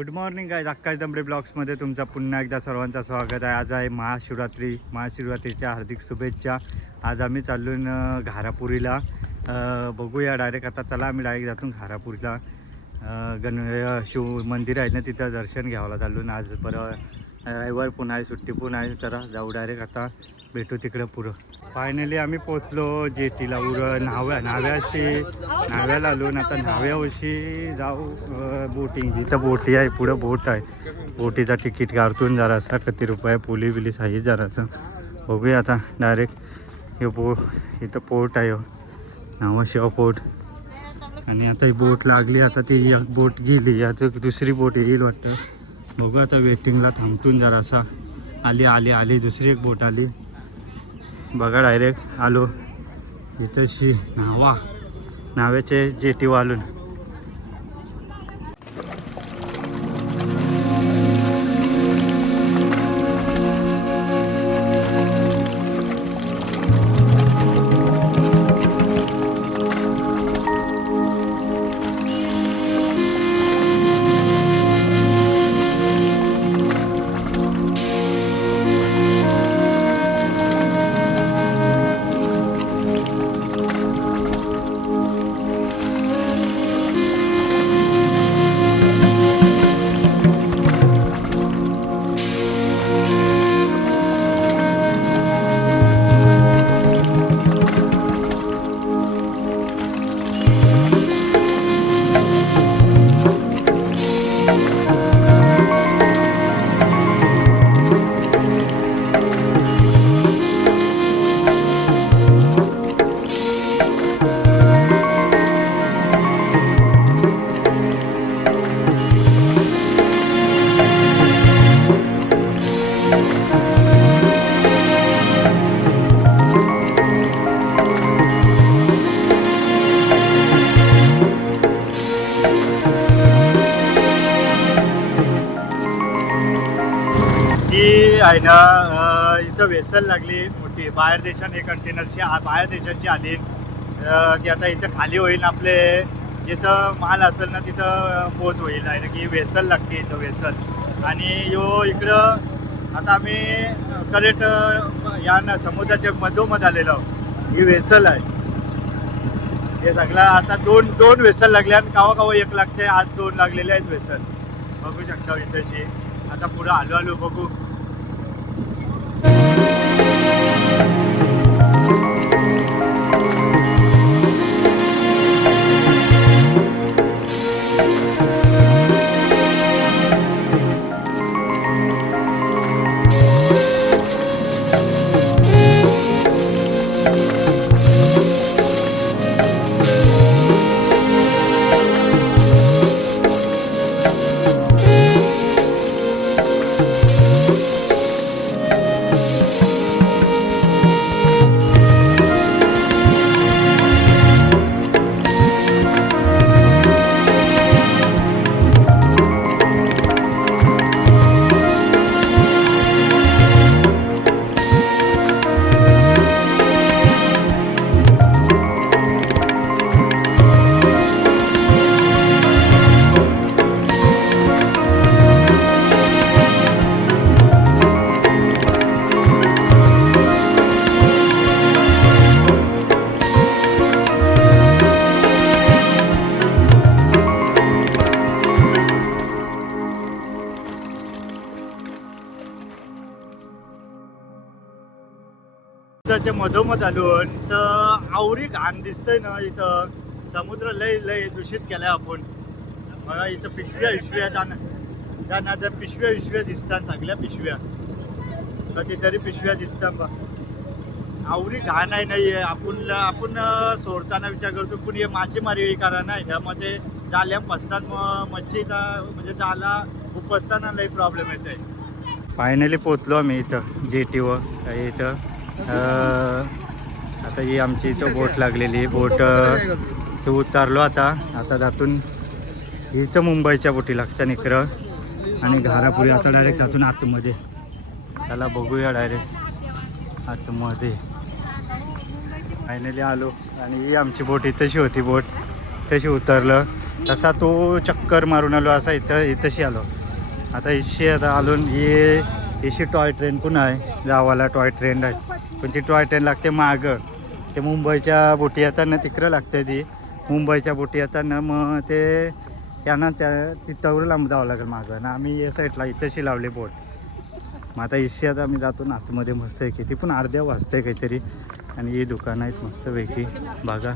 Good morning guys, आकाश दंबरे ब्लॉग्समध्ये तुमचा पुन्हा एकदा सर्वांचं स्वागत आहे. आज आहे महाशिवरात्रीच्या हार्दिक शुभेच्छा. आज आम्ही चाललो घारापुरीला. बघूया डायरेक्ट. आता चला आम्ही डायरेक्ट जातो घारापुरीला. शिव मंदिर आहे ना, तिथं दर्शन घ्यायला चाललो. आज रविवार पुन्हा आहे, सुट्टी पुन्हा आहे. चला जाऊ डायरेक्ट, आता भेटू तिकडं पुरं. फायनली आम्ही पोचलो जेटीला. नाव्याला आलो. आता नाव्यावशी जाऊ बोटिंग. इथं बोटी आहे, पुढं बोट आहे. बोटीचा तिकीट काढतून जरासा किती रुपये पोली बिलीस आहे जरासं बघूया. आता डायरेक्ट इथं पोर्ट आहे, नावाशिवा पोर्ट. आणि आता ही बोट लागली. आता ती एक बोट गेली, आता दुसरी बोट येईल वाटतं. बघू आता वेटिंगला थांबतून जरासा. आली दुसरी एक बोट आली बघा. डायरेक्ट आलो इथंशी नाव्याचे जेटी वालून. आहे ना, इथं वेसल लागली मोठी. बाहेर देशाने कंटेनरची बाहेर देशाची आली. ती आता इथं खाली होईल. आपले जिथं माल असेल ना तिथं पोच होईल. आहे ना की वेसल लागते इथं वेसल. आणि इकडं आता आम्ही करेक्ट या ना समुद्राच्या मधोमध आलेलो. ही वेसल आहे. हे सगळं आता दोन वेसल लागल्या. आणि कावा एक लागते. आज 2 लागलेले आहेत वेसल. बघू शकता इथंशी. आता पुढं आलो बघू. समुद्राच्या मधोमध आलो. तर आवरी घाण दिसतंय ना इथं. समुद्र लय दूषित केलाय आपण. मला इथं पिशव्या जाणार पिशव्या दिसतात. सगळ्या पिशव्या कधीतरी पिशव्या दिसतात बा. आवरी घाण आहे. नाही आपण सोडताना विचार करतो पण हे मासेमारी करा ना. ह्यामध्ये जाल्या फसतात. मच्छीचा म्हणजे जाला उपसताना लई प्रॉब्लेम येत आहे. फायनली पोचलो आम्ही इथं जेटीवर. इथं आता ही आमची इथं बोट लागलेली. बोट उतारलो. आता जातून इथं मुंबईच्या बोटी लागतात इकडं. आणि घारापुरी आता डायरेक्ट जातून आतमध्ये. त्याला बघूया डायरेक्ट आतमध्ये. फायनली आलो. आणि ही आमची बोट इथंशी होती. बोट तशी उतरलं. तसा तो चक्कर मारून आलो असा इथंशी आलो. आता इशी आता आलो ही इशी टॉय ट्रेन पण आहे गावाला टॉय ट्रेन आहे पण ती टॉय ट्रेन लागते मागं. ते मुंबईच्या बोटी येताना तिकडं लागते ती मुंबईच्या बोटी येताना मग ते त्यांना तिथं लांब जावं लागेल मागं ना. आम्ही या साईडला इथंशी लावली बोट. मग आता इशी आता आम्ही जातो ना आतमध्ये मस्त आहे की ती पण अर्ध्या वाजते काहीतरी आणि ही दुकानं आहेत मस्तपैकी बघा.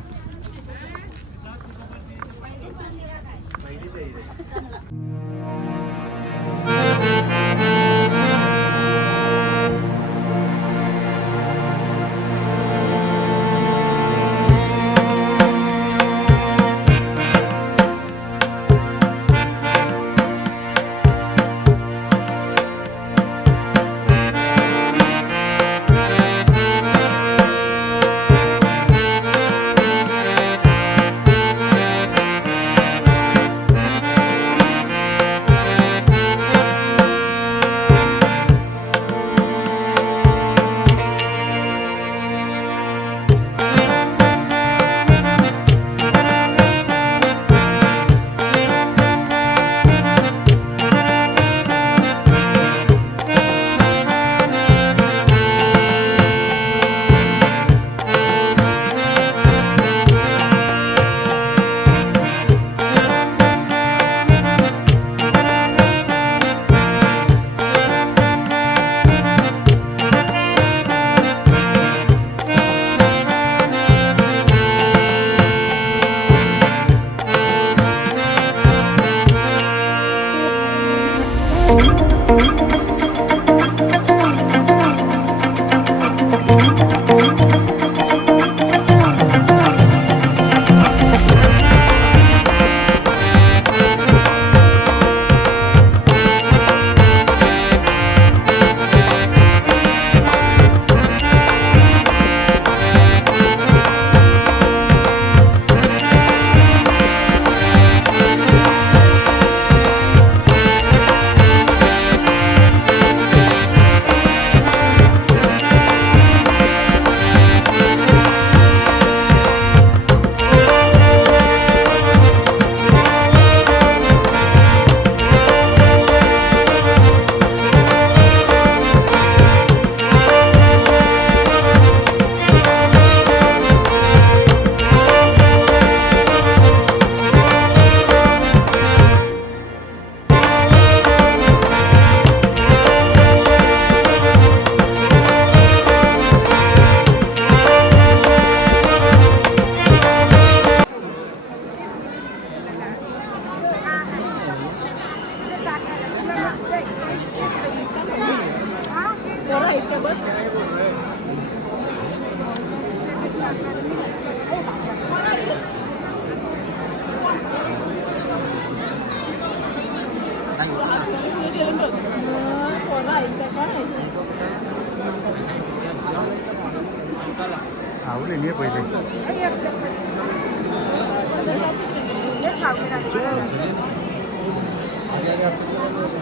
सावली नाही पहिले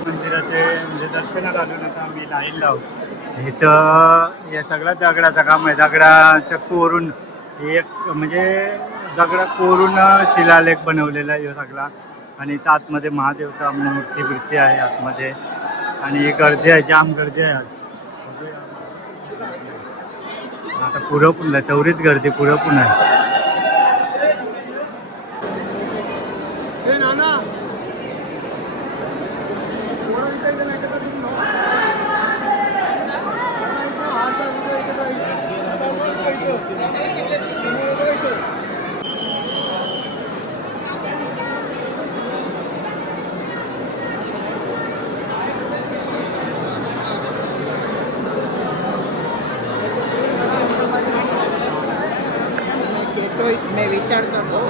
मंदिराचे म्हणजे दर्शनात आलो ना. आता आम्ही लाईन लावतो इथं. या सगळ्या दगडाचं काम आहे. दगडाच्या कोरून एक म्हणजे दगडा कोरून शिलालेख बनवलेला आहे सगळा. आणि इथं आतमध्ये महादेवचा मूर्ती बिर्ती आहे आतमध्ये. आणि गर्दी आहे जाम गर्दी आहे आज. आता पुढं पण आहे तेवढीच गर्दी पुढं पण आहे. मैं विचारतो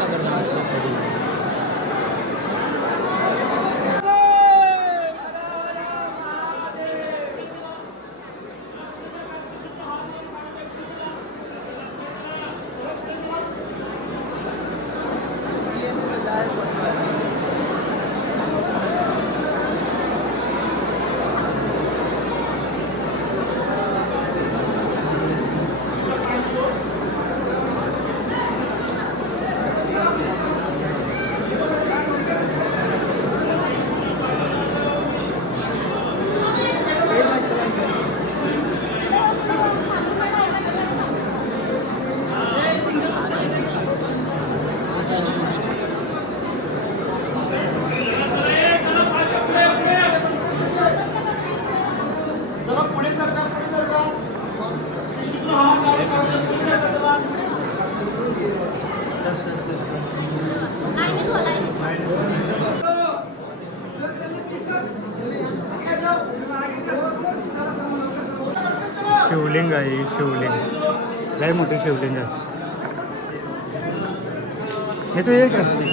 शिवलिंग आहे, शिवलिंग लय मोठी शिवलिंग आहे. हे तो एक रस्ते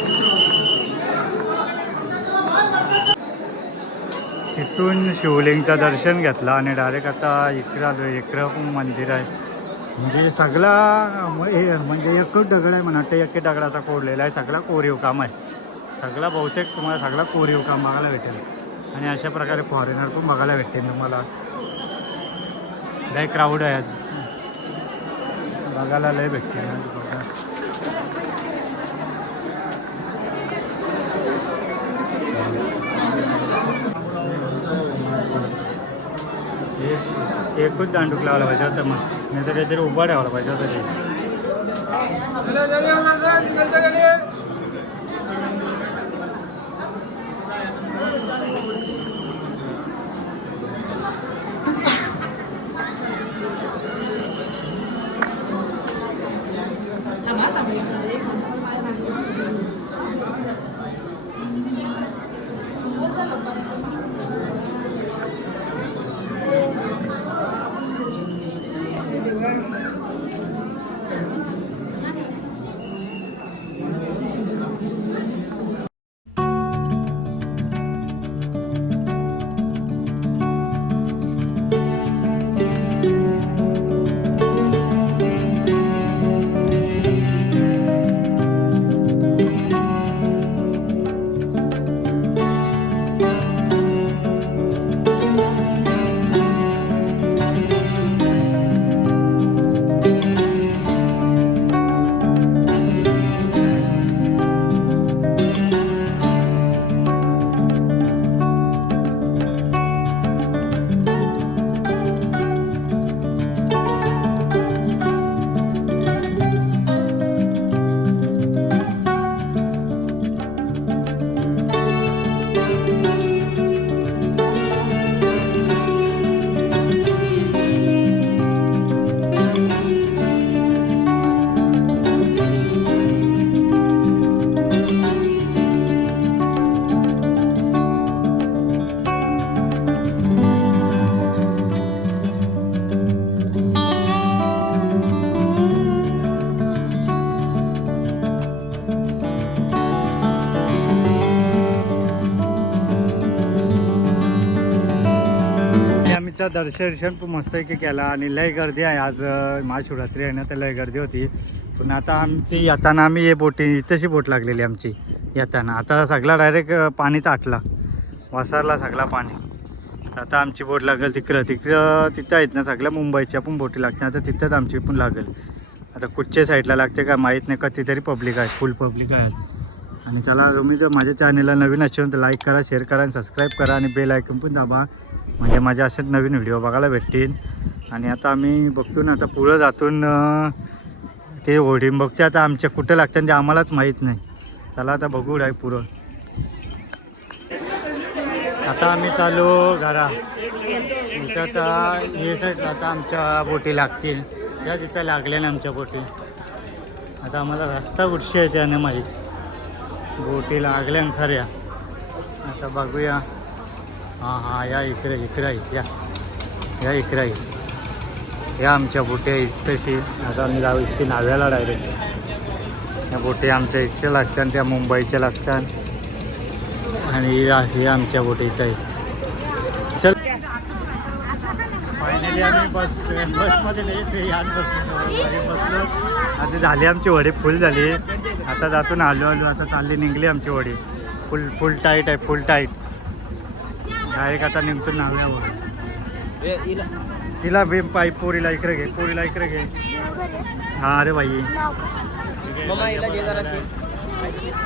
तिथून शिवलिंगचं दर्शन घेतलं आणि डायरेक्ट आता इकडं आलो. इकडं पण मंदिर आहे. म्हणजे सगळा म्हणजे एकच दगड आहे म्हणा, एके दगडाचा कोरलेला आहे. सगळा कोरीव काम आहे. सगळा बहुतेक तुम्हाला सगळा कोरीव काम बघायला भेटेल. आणि अशा प्रकारे फॉरेनर पण बघायला भेटेल तुम्हाला. लय क्राऊड आहे आज, बघायला लय भेटते आज बघा. एकच दांडूक लावायला पाहिजे होता मस्त, नाही तर काहीतरी उभा ठेवायला पाहिजे होता ते. दर्शन पण मस्त की केला आणि लय गर्दी आहे आज. महाशिवरात्री आहे ना, तर लय गर्दी होती. पण आता आमची येताना आम्ही हे बोटी इथंशी बोट लागलेली आमची येताना. आता सगळा डायरेक्ट पाणीच आटला, वसारला सगळा पाणी. आता आमची बोट लागेल तिथं आहेत ना सगळ्या मुंबईच्या पण बोटी लागते. आता तिथंच आमची पण लागेल. आता कुठच्या साईडला लागते का माहीत नाही, कितीतरी पब्लिक आहे, फुल पब्लिक आहे. आणि चला तुम्ही जर माझ्या चॅनलला नवीन असेल तर लाईक करा, शेअर करा आणि सबस्क्राईब करा आणि बेल आयकॉन पण दाबा, म्हणजे माझ्या असेच नवीन व्हिडिओ बघायला भेटतील. आणि आता आम्ही बघतो ना, आता पुढं जातून ते होडीम बघते. आता आमच्या कुठं लागतं ते आम्हालाच माहीत नाही. चला आता बघू आहे पुढं. आता आम्ही चालू घरा इथं. आता हे साईडला आता आमच्या बोटी लागतील, त्या तिथं लागल्या ना आमच्या बोटी. आता आम्हाला रस्ता कुठशी आहे त्याने माहीत. बोटी लागल्या खऱ्या. आता बघूया. हां या इकडे आहे, या इकडे आहे. या आमच्या बोटी आहेत तशी. आता आम्ही जाऊ इतकी नाव्याला डायरेक्ट. या बोटी आमच्या इथच्या लागतात, त्या मुंबईच्या लागतात. आणि हे आमच्या बोटी इथं आहेत. चल फायनली आम्ही बसमध्ये नाही बसलो. आता झाली आमची वडी फुल झाली. आता जातून आलो. आता चालली निघली आमची वडी. फुल टाईट आहे, फुल टाईट. डायरेक्ट आता निघतो नाव्यावर. तिला बे पाईप पोरीला इकडे घे, पोरीला इकडे घे. हां अरे बाई.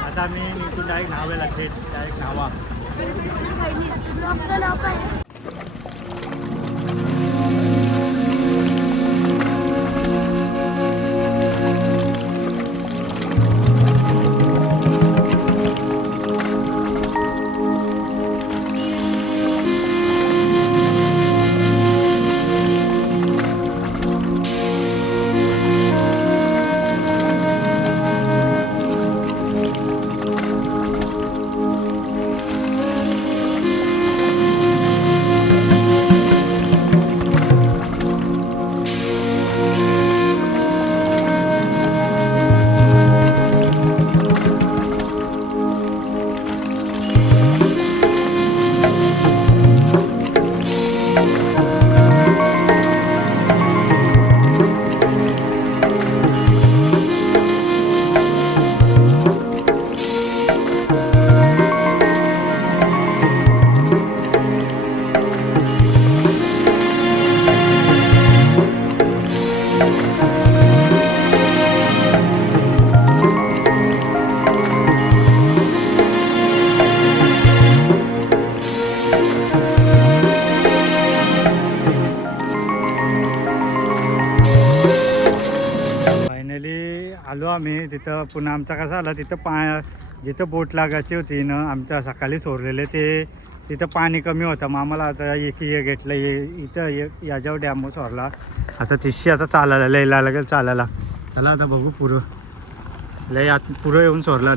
आता आम्ही निघतो डायरेक्ट नाव्याला, थेट डायरेक्ट नावा. आम्ही तिथं. पुन्हा आमचा कसा आला तिथं जिथं बोट लागायची होती ना आमच्या सकाळी सोडलेले ते तिथं पाणी कमी होतं. मग आम्हाला आता हे घेतलं इथं याच्यावर डॅम सोडला. आता तिशी आता चालायला लयला लागेल चालायला. चला आता बघू पुरं लय पुरं येऊन सोडला.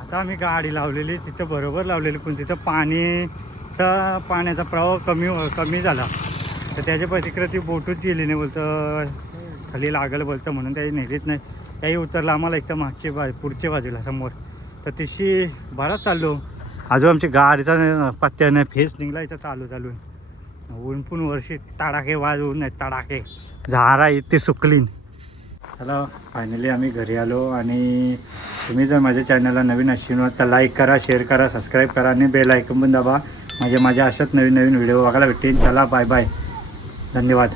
आता आम्ही गाडी लावलेली तिथं बरोबर लावलेली पण तिथं पाण्याचा प्रवाह कमी झाला. तर त्याच्या पण तिकडे ती बोटच गेली नाही बोलतं खाली लागलं बोलतं म्हणून त्याही नेलीच नाही. त्याही उतरलं आम्हाला एकदम पुढच्या बाजूला समोर. तर तिशी बराच चाललो अजून आमची गाडीचा पत्त्यानं फेस निघला इथं चालून. ऊन पण वर्षी तडाखे वाजवून नाही तडाखे झारा इथे सुकलीन. चला फायनली आम्ही घरी आलो. आणि तुम्ही जर माझ्या चॅनलला नवीन असाल तर लाईक करा, शेअर करा, सबस्क्राईब करा आणि बेल आयकॉन पण दाबा. माझ्या अशाच नवीन व्हिडिओ बघायला भेटतील. चला बाय बाय, धन्यवाद.